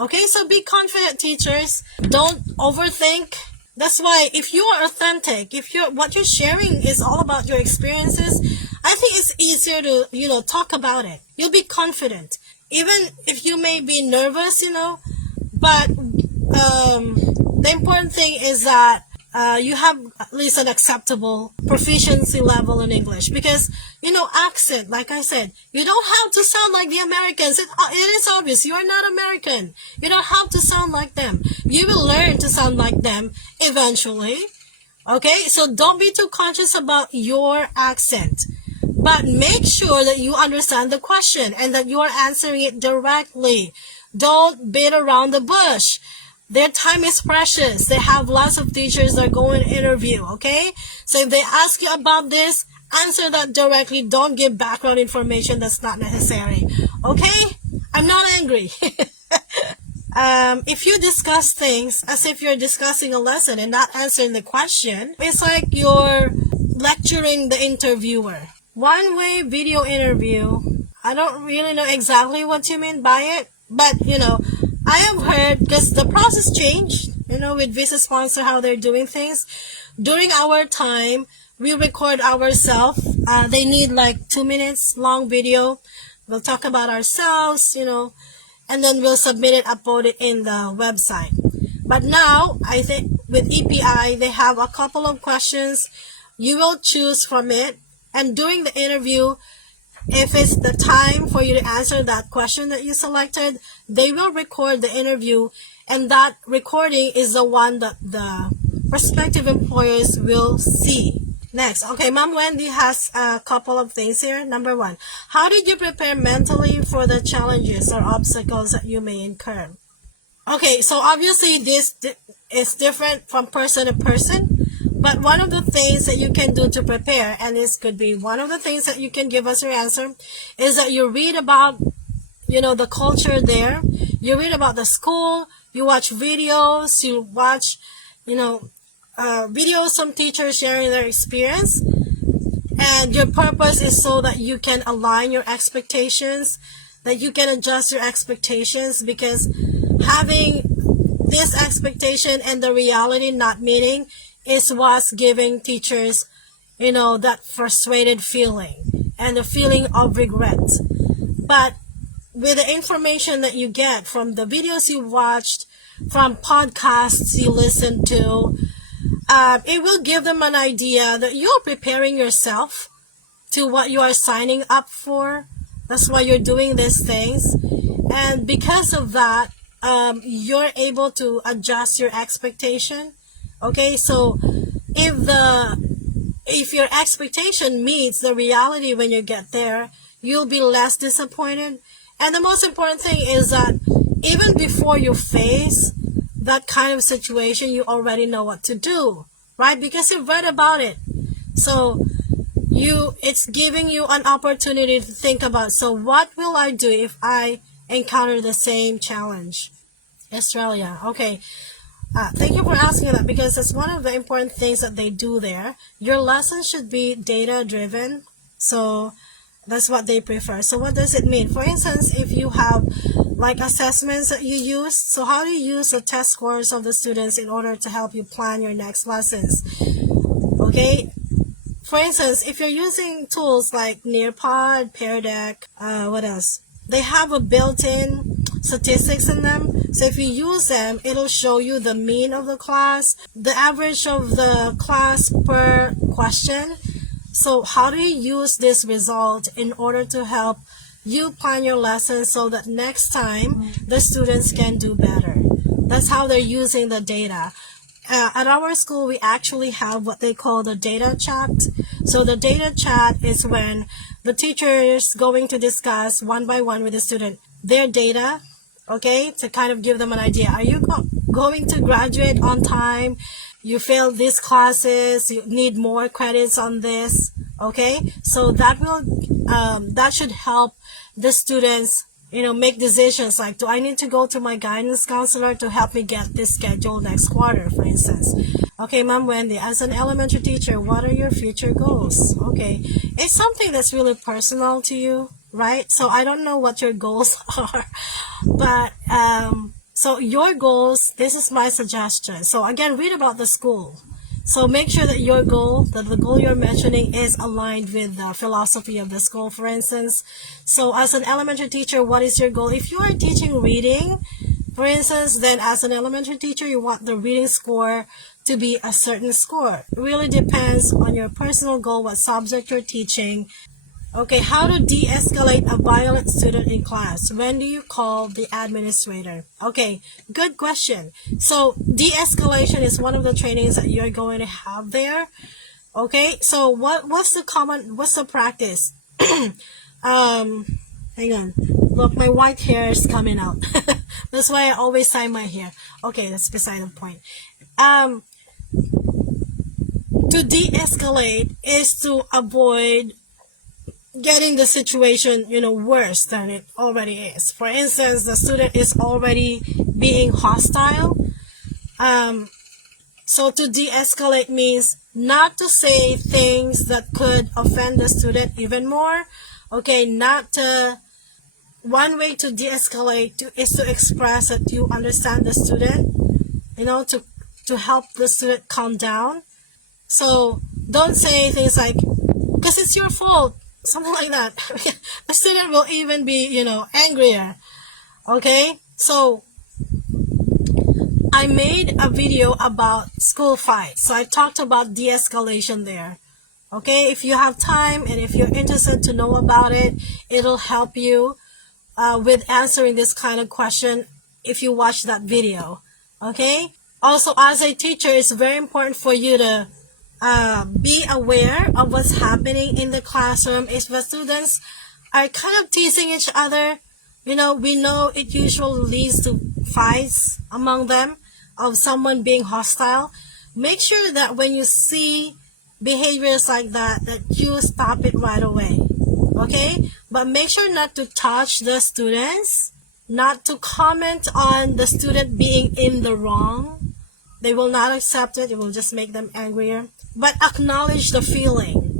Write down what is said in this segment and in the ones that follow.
Okay, so be confident, teachers. Don't overthink. That's why if you are authentic, if what you're sharing is all about your experiences, I think it's easier to, talk about it. You'll be confident. Even if you may be nervous, but the important thing is that you have at least an acceptable proficiency level in English, because accent, like I said, you don't have to sound like the Americans. It is obvious you are not American. You don't have to sound like them. You will learn to sound like them eventually. Okay, so don't be too conscious about your accent, but make sure that you understand the question and that you are answering it directly. Don't beat around the bush. Their time is precious. They have lots of teachers that go and interview, okay? So if they ask you about this, answer that directly. Don't give background information that's not necessary, okay? I'm not angry. If you discuss things as if you're discussing a lesson and not answering the question, it's like you're lecturing the interviewer. One-way video interview, I don't really know exactly what you mean by it, but I have heard, because the process changed, with Visa Sponsor, how they're doing things. During our time, we record ourselves. They need like 2 minutes long video. We'll talk about ourselves, and then we'll submit it, upload it in the website. But now, I think with EPI, they have a couple of questions. You will choose from it. And during the interview, if it's the time for you to answer that question that you selected, they will record the interview, and that recording is the one that the prospective employers will see. Next, okay, Ma'am Wendy has a couple of things here. Number 1, how did you prepare mentally for the challenges or obstacles that you may incur? Okay, so obviously this is different from person to person. But one of the things that you can do to prepare, and this could be one of the things that you can give us your answer, is that you read about, the culture there. You read about the school. You watch videos. You watch, videos from teachers sharing their experience. And your purpose is so that you can align your expectations, that you can adjust your expectations, because having this expectation and the reality not meeting is what's giving teachers, that frustrated feeling and the feeling of regret. But with the information that you get from the videos you watched, from podcasts you listened to, it will give them an idea that you're preparing yourself to what you are signing up for. That's why you're doing these things. And because of that, you're able to adjust your expectation. Okay, so if your expectation meets the reality when you get there, you'll be less disappointed. And the most important thing is that even before you face that kind of situation, you already know what to do, right? Because you've read about it. So it's giving you an opportunity to think about, so what will I do if I encounter the same challenge? Australia, okay. Thank you for asking that, because it's one of the important things that they do there. Your lesson should be data driven, so that's what they prefer. So what does it mean? For instance, if you have like assessments that you use, so how do you use the test scores of the students in order to help you plan your next lessons? Okay, for instance, if you're using tools like Nearpod, Pear Deck, what else? They have a built-in statistics in them. So if you use them, it'll show you the mean of the class, the average of the class per question. So how do you use this result in order to help you plan your lessons so that next time the students can do better? That's how they're using the data. At our school, we actually have what they call the data chat. So the data chat is when the teacher is going to discuss one by one with the student their data, okay, to kind of give them an idea. Are you going to graduate on time? You failed these classes, you need more credits on this, okay? So that should help the students, make decisions like, do I need to go to my guidance counselor to help me get this schedule next quarter, for instance? Okay, Ma'am Wendy, as an elementary teacher, what are your future goals? Okay, it's something that's really personal to you, right? So I don't know what your goals are, but So your goals, this is my suggestion. So again, read about the school. So make sure that your goal, that the goal you're mentioning is aligned with the philosophy of the school, for instance. So as an elementary teacher, what is your goal? If you are teaching reading, for instance, then as an elementary teacher, you want the reading score to be a certain score. It really depends on your personal goal, what subject you're teaching. Okay, how to de-escalate a violent student in class? When do you call the administrator? Okay, good question. So de-escalation is one of the trainings that you're going to have there. Okay, so what's the practice? Hang on. Look, my white hair is coming out. That's why I always tie my hair. Okay, that's beside the point. To de-escalate is to avoid getting the situation, worse than it already is. For instance, the student is already being hostile. So to de-escalate means not to say things that could offend the student even more. Okay, one way to de-escalate is to express that you understand the student, to help the student calm down. So don't say things like, because it's your fault, something like that. The student will even be, angrier. Okay, so I made a video about school fights. So I talked about de-escalation there. Okay, if you have time and if you're interested to know about it, it'll help you with answering this kind of question if you watch that video. Okay, also as a teacher, it's very important for you to be aware of what's happening in the classroom. If the students are kind of teasing each other, we know it usually leads to fights among them, of someone being hostile. Make sure that when you see behaviors like that you stop it right away. Okay, but make sure not to touch the students, not to comment on the student being in the wrong. They will not accept it. It will just make them angrier. But acknowledge the feeling.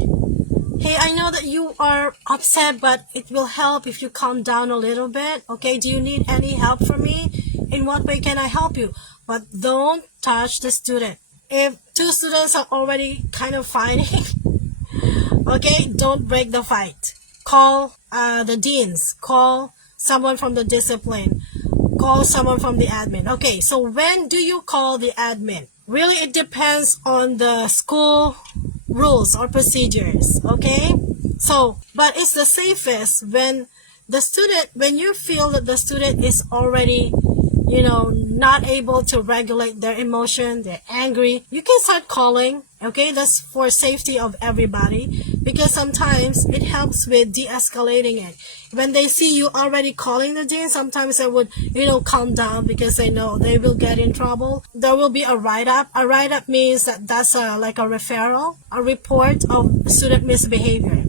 Hey, I know that you are upset, but it will help if you calm down a little bit. Okay, do you need any help from me? In what way can I help you? But don't touch the student. If two students are already kind of fighting, okay, don't break the fight. Call the deans. Call someone from the discipline. Call someone from the admin. Okay, so when do you call the admin? Really, it depends on the school rules or procedures. Okay, so but it's the safest when you feel that the student is already not able to regulate their emotion, they're angry, you can start calling. Okay, that's for safety of everybody, because sometimes it helps with de-escalating it. When they see you already calling the dean, sometimes they would calm down, because they know they will get in trouble. There will be a write-up. A write-up means that's like a referral, a report of student misbehavior.